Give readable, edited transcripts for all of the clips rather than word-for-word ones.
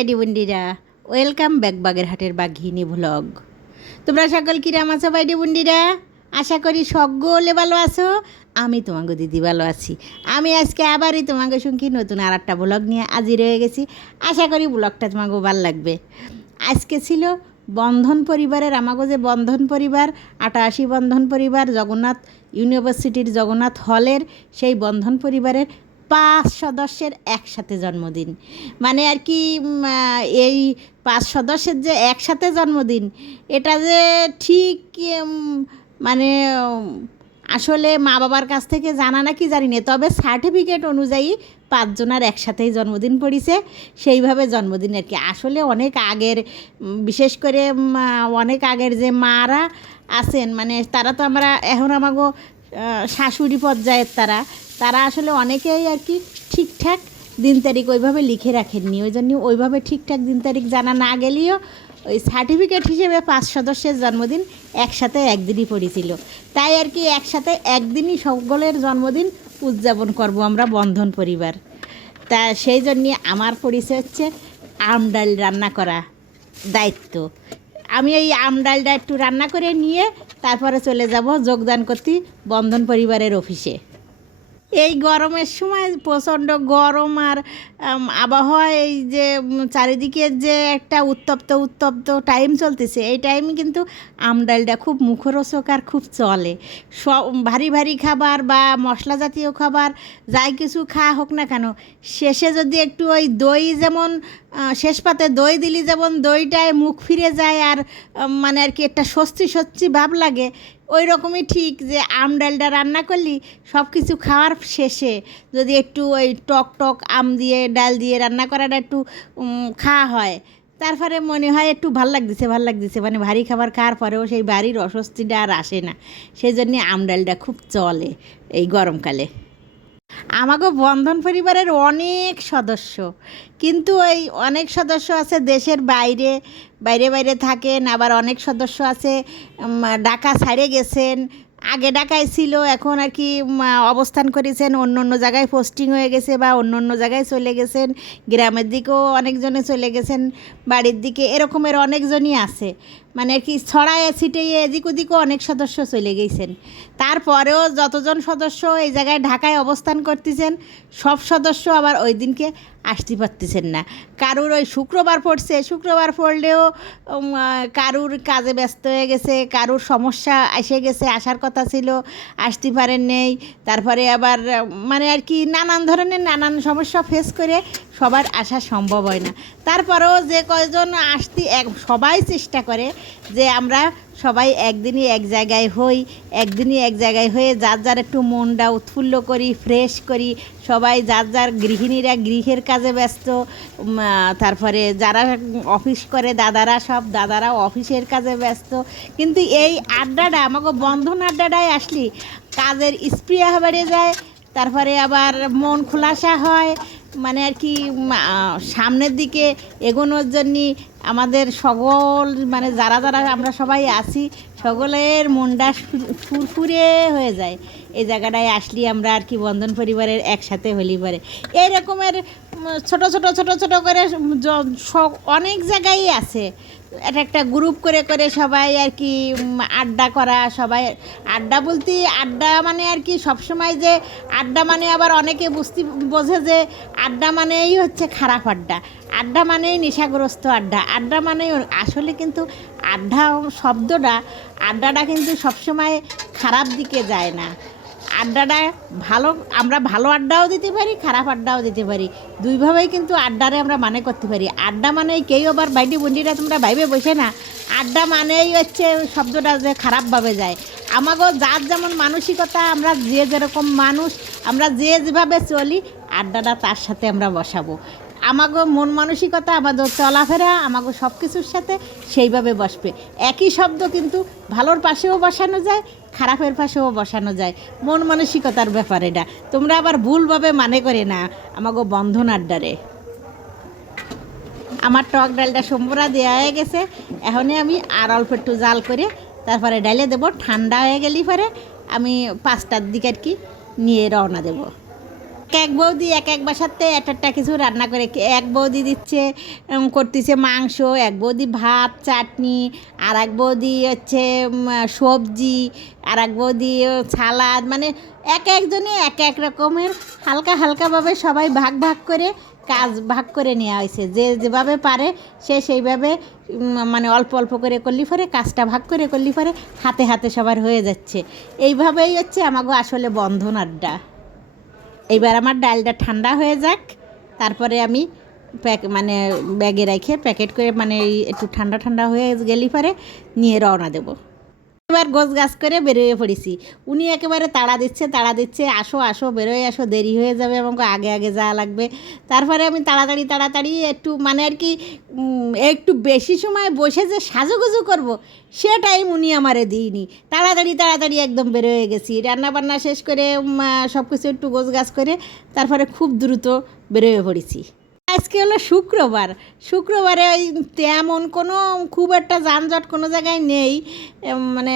বাইডি বন্ডিরা, welcome back বাগেরহাটের বাঘিনী vlog. তোমরা সকল কিরাম আছো বাইডি বন্ডিরা? আশা করি সকলে ভালো আছো। আমি তোমাকে দিদি ভালো আছি। আমি আজকে আবারই তোমাকে সঙ্গে নতুন আর একটা ব্লগ নিয়ে হাজির হয়ে গেছি। আশা করি ব্লগটা তোমাকে ভালো লাগবে। আজকে ছিল বন্ধন পরিবারের, আমাকে যে বন্ধন পরিবার 88 বন্ধন পরিবার জগন্নাথ ইউনিভার্সিটির জগন্নাথ হলের সেই বন্ধন পরিবারের 5 সদস্যের একসাথে জন্মদিন। মানে আর কি এই 5 সদস্যের যে একসাথে জন্মদিন, এটা যে ঠিক মানে আসলে মা বাবার কাছ থেকে জানা নাকি জানি না, তবে সার্টিফিকেট অনুযায়ী 5 জনের একসাথেই জন্মদিন পড়িছে। সেইভাবে জন্মদিন আর কি আসলে অনেক আগের, বিশেষ করে অনেক আগের যে মারা আছেন, মানে তারা তো আমরা এখন আমাগো শাশুড়ি পর্যায়ের, তারা আসলে অনেকেই আর কি ঠিকঠাক দিন তারিখ ওইভাবে লিখে রাখেননি। ওই জন্য ওইভাবে ঠিকঠাক দিন তারিখ জানা না গেলেও ওই সার্টিফিকেট হিসেবে 5 সদস্যের জন্মদিন একসাথে একদিনই পড়েছিল। তাই আর কি একসাথে একদিনই সকলের জন্মদিন উদযাপন করব আমরা বন্ধন পরিবার। তা সেই জন্যে আমার পরিচয় হচ্ছে আম ডাল রান্না করা দায়িত্ব। আমি এই আম ডালটা একটু রান্না করে নিয়ে তারপরে চলে যাব যোগদান করতে বন্ধন পরিবারের অফিসে। এই গরমের সময় প্রচণ্ড গরম আর আবহাওয়া, এই যে চারিদিকে যে একটা উত্তপ্ত টাইম চলতেছে, এই টাইমে কিন্তু আম ডালটা খুব মুখরোচক আর খুব চলে। সব ভারী ভারী খাবার বা মশলা জাতীয় খাবার যাই কিছু খাওয়া হোক না কেন, শেষে যদি একটু ওই দই, যেমন শেষ পাতে দই দিলি যেমন দইটায় মুখ ফিরে যায় আর মানে আর কি একটা স্বস্তি ভাব লাগে, ওই রকমই ঠিক যে আম ডালটা রান্না করলি সব কিছু খাওয়ার শেষে যদি একটু ওই টক আম দিয়ে ডাল দিয়ে রান্না করাটা একটু খাওয়া হয়, তারপরে মনে হয় একটু ভাল লাগতেছে, মানে ভারী খাবার খাওয়ার পরেও সেই বাড়ির অস্বস্তিটা আর আসে না। সেই জন্যে আম ডালটা খুব চলে এই গরমকালে। আমাকে বন্ধন পরিবারের অনেক সদস্য, কিন্তু এই অনেক সদস্য আছে দেশের বাইরে বাইরে থাকেন, আবার অনেক সদস্য আছে ঢাকা ছাড়ে গেছেন। আগে ঢাকায় ছিল, এখন আর কি অবস্থান করেছেন, অন্য জায়গায় পোস্টিং হয়ে গেছে বা অন্য জায়গায় চলে গেছেন। গ্রামের দিকেও অনেকজনে চলে গেছেন, বাড়ির দিকে এরকমের অনেকজনই আছে। মানে আর কি ছড়ায় ছিটিয়ে এদিক ওদিকও অনেক সদস্য চলে গেছেন। তারপরেও যতজন সদস্য এই জায়গায় ঢাকায় অবস্থান করতেছেন, সব সদস্য আবার ওই দিনকে আসতে পারতেছেন না। কারুর ওই শুক্রবার পড়লেও কারুর কাজে ব্যস্ত হয়ে গেছে, কারুর সমস্যা এসে গেছে, আসার কথা ছিল আসতে পারেন নেই। তারপরে আবার মানে আর কি নানান সমস্যা ফেস করে সবার আসা সম্ভব হয় না। তারপরেও যে কয়জন আসতে সবাই চেষ্টা করে যে আমরা সবাই একদিনই এক জায়গায় হয়ে যার একটু মনটা উৎফুল্ল করি, ফ্রেশ করি। সবাই যার গৃহিণীরা গৃহের কাজে ব্যস্ত, তারপরে যারা অফিস করে দাদারা অফিসের কাজে ব্যস্ত। কিন্তু এই আড্ডাটা আমাকে বন্ধন আড্ডাটায় আসলে কাজের স্প্রিয়া বেড়ে যায়, তারপরে আবার মন খোলাসা হয়। মানে আর কি সামনের দিকে এগোনোর জন্যে আমাদের সকল মানে যারা আমরা সবাই আছি, সকলের মনটা ফুরফুরে হয়ে যায় এই জায়গাটায় আসলে আমরা আর কি বন্ধন পরিবারের একসাথে হলি পারে। এই রকমের ছোট করে অনেক জায়গায় আছে। একটা গ্রুপ করে সবাই আর কি আড্ডা করা। সবাই আড্ডা বলতে আড্ডা মানে আর কি সবসময় যে আড্ডা মানে আবার অনেকে বোঝে যে আড্ডা মানেই হচ্ছে খারাপ আড্ডা মানেই নেশাগ্রস্ত আড্ডা মানেই, আসলে কিন্তু আড্ডাটা কিন্তু সবসময় খারাপ দিকে যায় না। আড্ডাটা আমরা ভালো আড্ডাও দিতে পারি, খারাপ আড্ডাও দিতে পারি, দুইভাবেই কিন্তু আড্ডারে আমরা মানে করতে পারি। আড্ডা মানেই কেউ আবার বাইডি বন্ডিরা তোমরা ভাইবে বসে না, আড্ডা মানেই হচ্ছে শব্দটা যে খারাপভাবে যায়। আমাকেও যার যেমন মানসিকতা, আমরা যে যেরকম মানুষ, আমরা যেভাবে চলি, আড্ডাটা তার সাথে আমরা বসাবো। আমাগো মন মানসিকতা, আমাদের চলাফেরা, আমাগো সব কিছুর সাথে সেইভাবে বসবে। একই শব্দ কিন্তু ভালোর পাশেও বসানো যায়, খারাপের পাশেও বসানো যায়। মন মানসিকতার ব্যাপার এটা, তোমরা আবার ভুলভাবে মানে করে না আমাগো বন্ধন আড্ডারে। আমার টক ডালটা সম্বরা দেওয়া হয়ে গেছে, এখনই আমি আর অল্প একটু জাল করে তারপরে ডালে দেবো। ঠান্ডা হয়ে গেলে পরে আমি 5টার দিকে আর কি নিয়ে রওনা দেবো। এক বৌদি এক এক বাসাতে একটা কিছু রান্না করে, এক বৌদি দিচ্ছে করতেছে মাংস, এক বৌদি ভাত চাটনি, আর এক বৌদি হচ্ছে সবজি, আর এক বৌদি সালাদ, মানে এক একজনে এক এক রকমের হালকা হালকাভাবে সবাই ভাগ ভাগ করে কাজ ভাগ করে নেওয়া হয়েছে। যে যেভাবে পারে সে সেইভাবে মানে অল্প অল্প করে করলি পরে কাজটা ভাগ করে করলি পরে হাতে হাতে সবার হয়ে যাচ্ছে। এইভাবেই হচ্ছে আমাগো আসলে বন্ধন আড্ডা। এইবার আমার ডালটা ঠান্ডা হয়ে যাক, তারপরে আমি মানে ব্যাগে রেখে প্যাকেট করে মানে একটু ঠান্ডা ঠান্ডা হয়ে গেলি পরে নিয়ে রওনা দেবো। এবার গোছ গাছ করে বেরোয়ে পড়েছি। উনি একেবারে তাড়া দিচ্ছে, আসো আসো বেরোয় আসো, দেরি হয়ে যাবে, আমাকে আগে আগে যাওয়া লাগবে। তারপরে আমি তাড়াতাড়ি একটু মানে আর কি একটু বেশি সময় বসে যে সাজুগুজু করব সে টাইম উনি আমারে দিইনি। তাড়াতাড়ি একদম বেরোয় গেছি, রান্নাবান্না শেষ করে সব কিছু একটু গোছ গাছ করে তারপরে খুব দ্রুত বেরোয়ে পড়েছি। আজকে হলো শুক্রবারে ওই তেমন কোনো খুব একটা যানজট কোনো জায়গায় নেই, মানে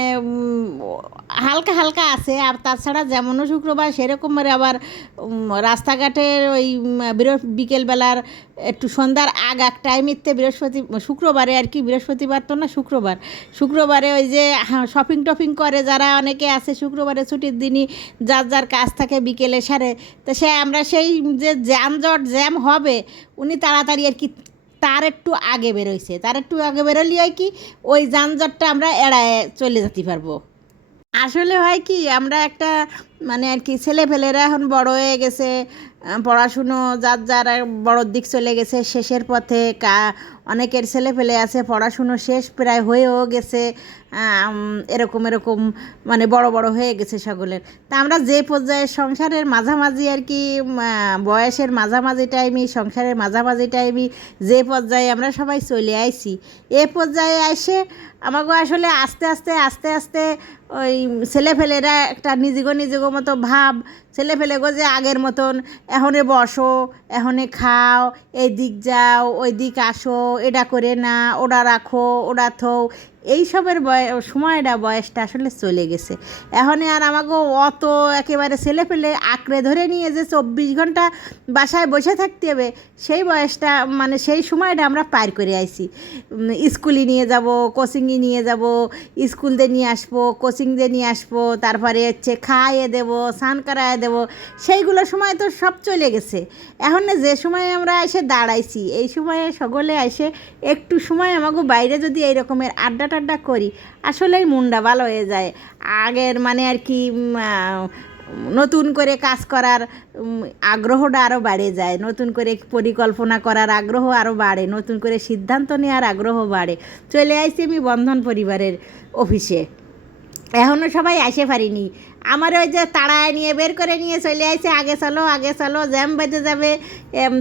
হালকা হালকা আছে। আর তাছাড়া যেমনও শুক্রবার সেরকমের আবার রাস্তাঘাটের ওই বিকেলবেলার একটু সন্ধ্যার আগ টাইমেতে শুক্রবারে আর কি, বৃহস্পতিবার তো না, শুক্রবারে ওই যে শপিং টপিং করে যারা অনেকে আছে, শুক্রবারে ছুটির দিনই যার যার কাজ থাকে বিকেলে সারে, তো আমরা সেই যে জ্যাম হবে উনি তাড়াতাড়ি আর কি তার একটু আগে বেরোলি হয় কি ওই যানজটটা আমরা এড়ায় চলে যেতে পারবো। আসলে হয় কি আমরা একটা মানে আর কি ছেলেপেলেরা এখন বড় হয়ে গেছে, পড়াশুনো যার বড়োর দিক চলে গেছে, শেষের পথে অনেকের ছেলেপেলে আছে পড়াশুনো শেষ প্রায় হয়েও গেছে, এরকম মানে বড় হয়ে গেছে সকলের। তা আমরা যে পর্যায়ে সংসারের মাঝামাঝি আর কি বয়সের মাঝামাঝি টাইমই সংসারের মাঝামাঝি টাইমই যে পর্যায়ে আমরা সবাই চলে আইছি, এ পর্যায়ে এসে আমাকে আসলে আস্তে আস্তে ওই ছেলেপেলেরা একটা নিজেগো মতো ভাব, ছেলেপেলেগো যে আগের মতন এখনে বসো, এখনে খাও, এই দিক যাও, ওই দিক আসো, এটা করে না, ওটা রাখো, ওটা থও, এইসবের বয়সটা আসলে চলে গেছে। এখন আর আমাকে অত একেবারে ছেলেপেলে আঁকড়ে ধরে নিয়ে যে 24 ঘন্টা বাসায় বসে থাকতে হবে সেই বয়সটা মানে সেই সময়টা আমরা পার করে আইছি। স্কুলে নিয়ে যাব, কোচিংয়ে নিয়ে যাব, স্কুল দিয়ে নিয়ে আসবো, কোচিং দিয়ে নিয়ে আসবো, তারপরে হচ্ছে খাইয়ে দেবো, স্নান করাইয়ে দেবো, সেইগুলো সময় তো সব চলে গেছে। এখন যে সময় আমরা এসে দাঁড়াইছি এই সময়ে সকলে এসে একটু সময় আমাকে বাইরে যদি এই রকমের আড্ডা করি আসলেই মনটা ভালো হয়ে যায়। আগের মানে আর কি নতুন করে কাজ করার আগ্রহটা আরও বেড়ে যায়, নতুন করে পরিকল্পনা করার আগ্রহ আরও বাড়ে, নতুন করে সিদ্ধান্ত নেওয়ার আগ্রহ বাড়ে। চলে আসছি আমি বন্ধন পরিবারের অফিসে, এখনও সবাই আসে পারিনি। আমার ওই যে তাড়ায় নিয়ে বের করে নিয়ে চলে আসছে, আগে চলো জ্যাম বেঁধে যাবে,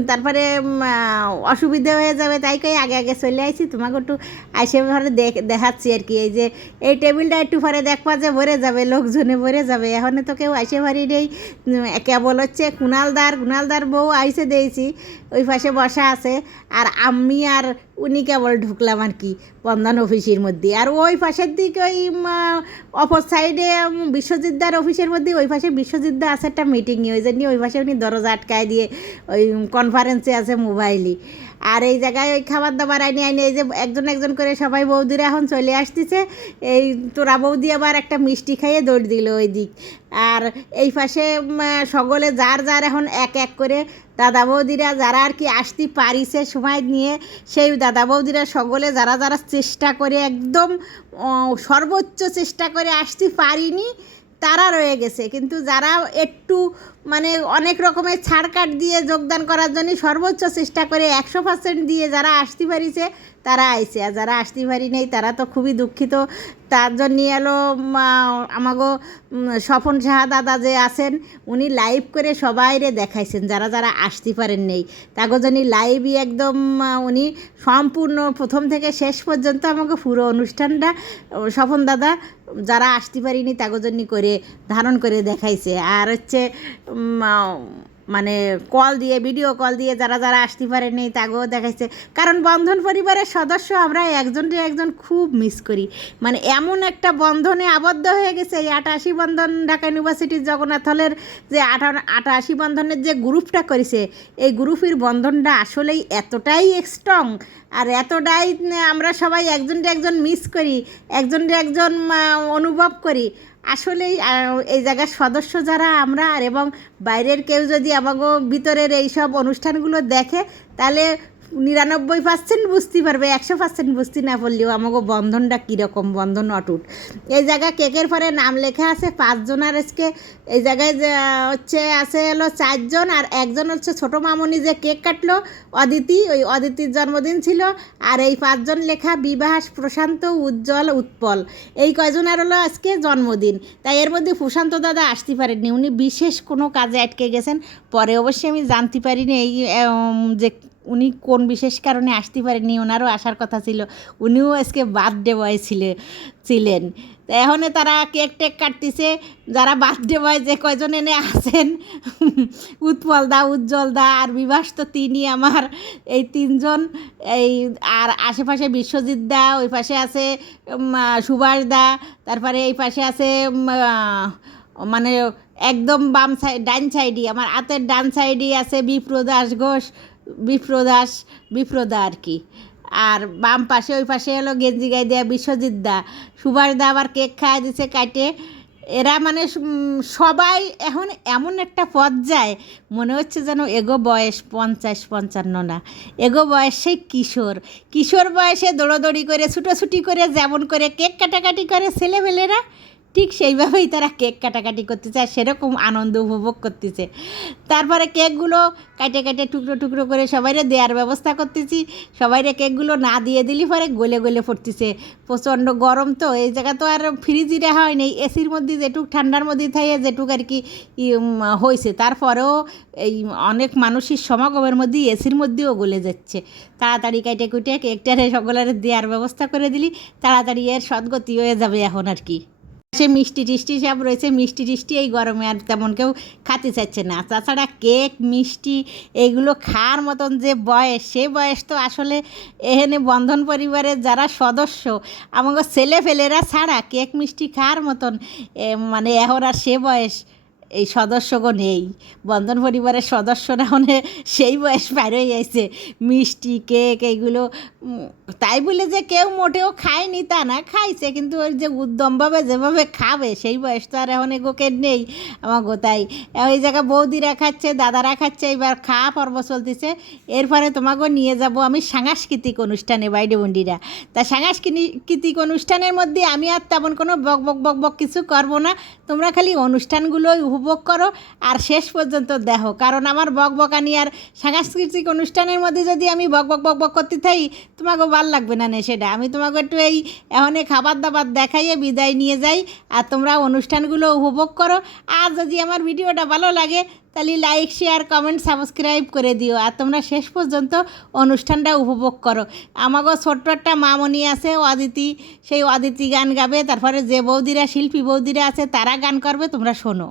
তারপরে অসুবিধে হয়ে যাবে, তাই কই আগে চলে আসছি, তোমাকে একটু আসে পরে দেখাচ্ছি আর কি। এই যে এই টেবিলটা একটু পরে দেখবা যে ভরে যাবে, লোকজনে ভরে যাবে, এখন তো কেউ আসে পারি নেই, কেবল হচ্ছে কুণালদার বউ আইসে দিয়েছি, ওই পাশে বসা আছে, আর আমি আর উনি কেবল ঢুকলাম আর কি বন্ধন অফিসের মধ্যে। আর ওই পাশের দিকে ওই অপর সাইডে বিশ্বজিৎদার অফিসের মধ্যে ওই পাশে বিশ্বজিৎদা আছে একটা মিটিংয়ে, ওই জন্য ওই পাশে উনি দরজা আটকায় দিয়ে ওই কনফারেন্সে আছে মোবাইলই। আর এই জায়গায় ওই খাবার দাবার আইনে এই যে একজন করে সবাই বৌদিরা এখন চলে আসতেছে। এই তোরা বৌদি আবার একটা মিষ্টি খাইয়ে দৌড় দিল ওই দিক। আর এই পাশে সকলে যার এখন এক করে দাদা বৌদিরা যারা আর কি আসতে পারিছে সময় নিয়ে, সেই দাদা বৌদিরা সকলে যারা চেষ্টা করে একদম সর্বোচ্চ চেষ্টা করে আসতে পারিনি তারা রয়ে গেছে, কিন্তু যারা একটু মানে অনেক রকমের ছাড় কাট দিয়ে যোগদান করার জন্য সর্বোচ্চ চেষ্টা করে 100% দিয়ে যারা আসতে পারিছে তারা আইছে, আর যারা আসতে পারি নেই তারা তো খুবই দুঃখিত। তার জন্য এলো আমাগো স্বপন সাহা দাদা যে আছেন উনি লাইভ করে সবাইরে দেখাইছেন, যারা আসতে পারেন নেই তাগো জন্য লাইভই একদম উনি সম্পূর্ণ প্রথম থেকে শেষ পর্যন্ত আমাকে পুরো অনুষ্ঠানটা স্বপন দাদা যারা আসতে পারিনি তাগো জন্য করে ধারণ করে দেখাইছে। আর হচ্ছে মানে কল দিয়ে ভিডিও কল দিয়ে যারা যারা আসতে পারেনি তাকেও দেখাইছে। কারণ বন্ধন পরিবারের সদস্য আমরা একজনকে একজন খুব মিস করি। মানে এমন একটা বন্ধনে আবদ্ধ হয়ে গেছে এই 88 বন্ধন ঢাকা ইউনিভার্সিটির জগন্নাথ হলের যে 88 বন্ধনের যে গ্রুপটা করেছে, এই গ্রুপের বন্ধনটা আসলেই এতটাই স্ট্রং আর এতটাই আমরা সবাই একজনকে একজন মিস করি, একজনকে একজন অনুভব করি। আসলেই এই জায়গার সদস্য যারা আমরা আর এবং বাইরের কেউ যদি আমাগো ভিতরের এই সব অনুষ্ঠানগুলো দেখে তাহলে 99% বুঝতে পারবে, 100% বুঝতে না পারলেও আমাগো বন্ধনটা কীরকম, বন্ধন অটুট। এই জায়গায় কেকের পরে নাম লেখা আছে 5 জন, আর আজকে এই জায়গায় হচ্ছে আছে হলো 4 জন, আর একজন হচ্ছে ছোটো মামনি যে কেক কাটলো অদিতি, ওই অদিতির জন্মদিন ছিল। আর এই 5 জন লেখা বিভাস, প্রশান্ত, উজ্জ্বল, উৎপল, এই কয়জনের হলো আজকে জন্মদিন। তাই এর মধ্যে প্রশান্ত দাদা আসতে পারেননি, উনি বিশেষ কোনো কাজে আটকে গেছেন। পরে অবশ্যই আমি জানতে পারিনি এই যে উনি কোন বিশেষ কারণে আসতে পারেননি, ওনারও আসার কথা ছিল, উনিও আজকে বার্থডে বয় ছিলেন। তো এখন তারা কেক টেক কাটতেছে, যারা বার্থডে বয় যে কয়জন এনে আছেন, উৎপল দা, উজ্জ্বল দা আর বিভাস, তো তিনি আমার এই 3 জন। এই আর আশেপাশে বিশ্বজিৎ দা, ওই পাশে আছে সুভাষ দা, তারপরে এই পাশে আছে মানে একদম বাম সাইড ডান সাইডই, আমার হাতের ডান সাইডই আছে বিপ্রদাস ঘোষ, বিপ্রদা আর কি। আর বাম পাশে ওই পাশে হলো গেঞ্জি গায়ে দেওয়া বিশ্বজিৎ দা, সুভাষ দা আবার কেক খাওয়া দিছে কাটে। এরা মানে সবাই এখন এমন একটা পর্যায়ে মনে হচ্ছে যেন এগো বয়স 50-55 না, এগো বয়স সেই কিশোর বয়সে দৌড়োদৌড়ি করে ছুটোছুটি করে যেমন করে কেক কাটাকাটি করে ছেলেমেলেরা, ঠিক সেইভাবেই তারা কেক কাটাকাটি করতেছে আর সেরকম আনন্দ উপভোগ করতেছে। তারপরে কেকগুলো কাটে কাটে টুকরো টুকরো করে সবাইরে দেওয়ার ব্যবস্থা করতেছি। সবাইরে কেকগুলো না দিয়ে দিলি পরে গলে গলে পড়তেছে, প্রচণ্ড গরম তো। এই জায়গা তো আর ফ্রিজই রাখা হয় নাই, এসির মধ্যে যেটুক ঠান্ডার মধ্যে থাকে যেটুক আর কি হয়েছে, তারপরেও এই অনেক মানুষের সমাগমের মধ্যে এসির মধ্যেও গলে যাচ্ছে। তাড়াতাড়ি কাটে কুটে কেকটারে সকলের দেওয়ার ব্যবস্থা করে দিলি, তাড়াতাড়ি এর সদ্গতি হয়ে যাবে এখন আর কি। সে মিষ্টি টিষ্টি সব রয়েছে, মিষ্টি টিষ্টি এই গরমে আর তেমন কেউ খেতে চাইছে না। তাছাড়া কেক মিষ্টি এইগুলো খাওয়ার মতন যে বয়স, সে বয়স তো আসলে এখানে বন্ধন পরিবারের যারা সদস্য আমাকে ছেলেফেলেরা ছাড়া কেক মিষ্টি খাওয়ার মতন মানে এখন আর সে বয়স এই সদস্যগণ নেই। বন্ধন পরিবারের সদস্যরা মানে সেই বয়স পার হয়ে যাচ্ছে, মিষ্টি কেক এইগুলো তাই বলে যে কেউ মোটেও খায়নি তা না, খাইছে, কিন্তু ওই যে উদ্যমভাবে যেভাবে খাবে সেই বয়স তো আর এখন এগোকে নেই আমাকে। তাই ওই জায়গায় বৌদিরা খাচ্ছে, দাদারা খাচ্ছে, এবার খাওয়া পর্ব চলতেছে। এরপরে তোমাকেও নিয়ে যাব আমি সাংস্কৃতিক অনুষ্ঠানে বাইডে বন্ডিরা। তা সাংস্কৃতিক অনুষ্ঠানের মধ্যে আমি আর তেমন কোনো বক বক বক বক কিছু করবো না, তোমরা খালি অনুষ্ঠানগুলোই উপভোগ করো আর শেষ পর্যন্ত দেখো। কারণ আমার বক বকানি আর সাংস্কৃতিক অনুষ্ঠানের মধ্যে যদি আমি বক বক বক বক করতে থাকি তোমাকে ভালো লাগবে না, সেটা আমি তোমাকে একটু এই এখন খাবার দাবার দেখাইয়ে বিদায় নিয়ে যাই আর তোমরা অনুষ্ঠানগুলো উপভোগ করো। আর যদি আমার ভিডিওটা ভালো লাগে তাহলে লাইক শেয়ার কমেন্ট সাবস্ক্রাইব করে দিও আর তোমরা শেষ পর্যন্ত অনুষ্ঠানটা উপভোগ করো। আমাকেও ছোট্ট একটা মামনি আছে অদিতি, সেই অদিতি গান গাবে, তারপরে যে বৌদিরা শিল্পী বৌদিরা আছে তারা গান করবে, তোমরা শোনো।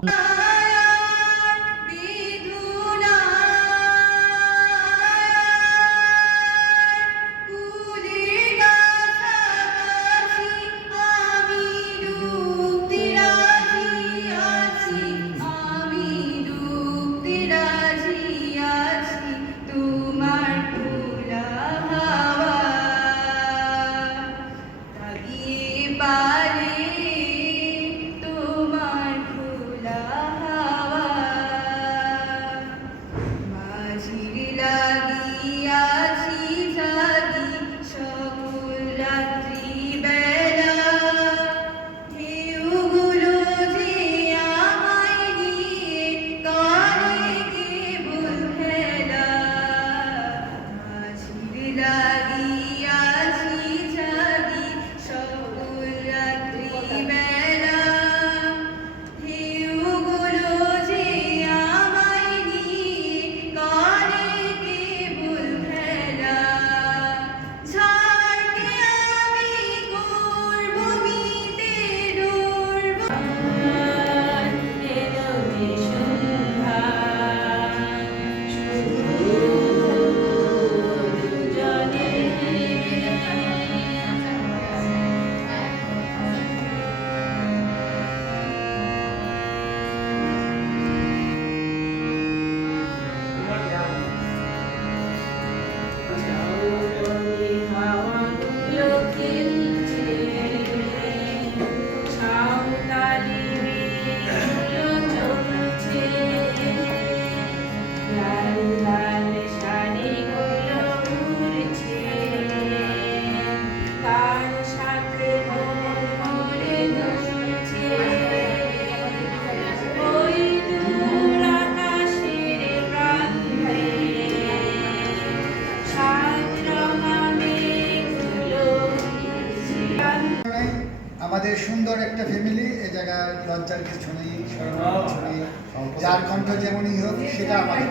আমাদের সুন্দর একটা ফ্যামিলি, এ জায়গায় লজ্জার কিছু নেই, শরমের কিছু নেই। যার কণ্ঠ যেমনই হোক সেটা আমাদের।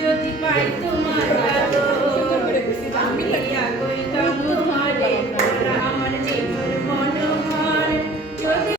যদি পাইতো